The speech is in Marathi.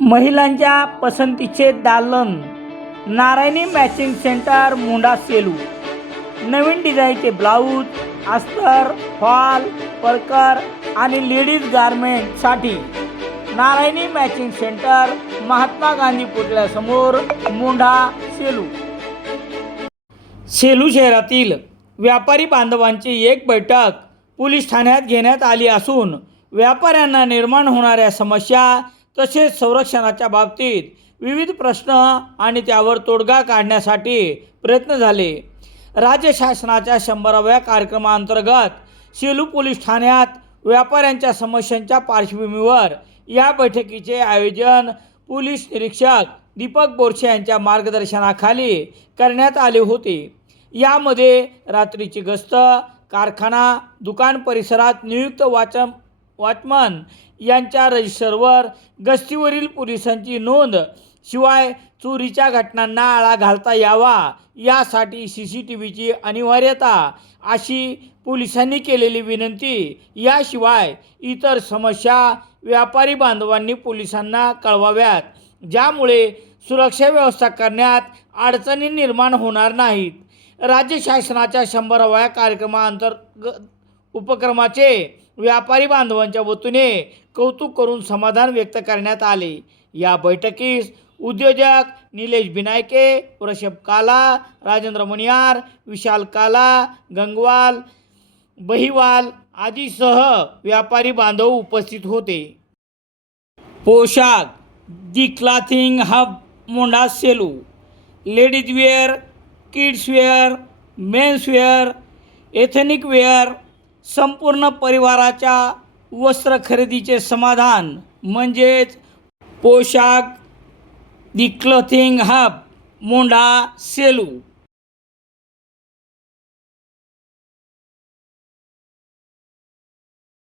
महिलांच्या पसंतीचे दालन नारायणी मॅचिंग सेंटर मुंडा सेलू. नवीन डिझाईनचे ब्लाऊज अस्तर फॉल परकर आणि लेडीज गारमेंटसाठी नारायणी मॅचिंग सेंटर महात्मा गांधी पुतळ्यासमोर मुंढा सेलू. सेलू शहरातील व्यापारी बांधवांची एक बैठक पोलीस ठाण्यात घेण्यात आली असून व्यापाऱ्यांना निर्माण होणाऱ्या समस्या तसेच संरक्षणाच्या बाबतीत विविध प्रश्न आणि त्यावर तोडगा काढण्यासाठी प्रयत्न झाले. राज्य शासनाच्या शंभराव्या कार्यक्रमाअंतर्गत सेलू पोलीस ठाण्यात व्यापाऱ्यांच्या समस्यांच्या पार्श्वभूमीवर या बैठकीचे आयोजन पोलीस निरीक्षक दीपक बोरसे यांच्या मार्गदर्शनाखाली करण्यात आले होते. यामध्ये रात्रीची गस्त कारखाना दुकान परिसरात नियुक्त वाचन वॉचमन यांच्या रजिस्टरवर गस्तीवरील पोलिसांची नोंद शिवाय चोरीच्या घटनांना आळा घालता यावा यासाठी सी सी टी व्हीची अनिवार्यता अशी पोलिसांनी केलेली विनंती. याशिवाय इतर समस्या व्यापारी बांधवांनी पोलिसांना कळवाव्यात ज्यामुळे सुरक्षा व्यवस्था करण्यात अडचणी निर्माण होणार नाहीत. राज्य शासनाच्या शंभराव्या कार्यक्रमाअंतर्गत उपक्रमाचे व्यापारी बांधवांच्या वतीने कौतुक करून समाधान व्यक्त करण्यात आले. या बैठकीस उद्योजक निलेश बिनायके वृषभ काला राजेंद्र मणियार विशाल काला गंगवाल बहिवाल आदीसह व्यापारी बांधव उपस्थित होते. Poshakh the clothing hub Mondha Selu ladies wear kids wear men's wear ethnic wear संपूर्ण परिवाराच्या वस्त्र खरेदीचे समाधान म्हणजेच पोशाख दी क्लथिंग हब मोंढा सेलू.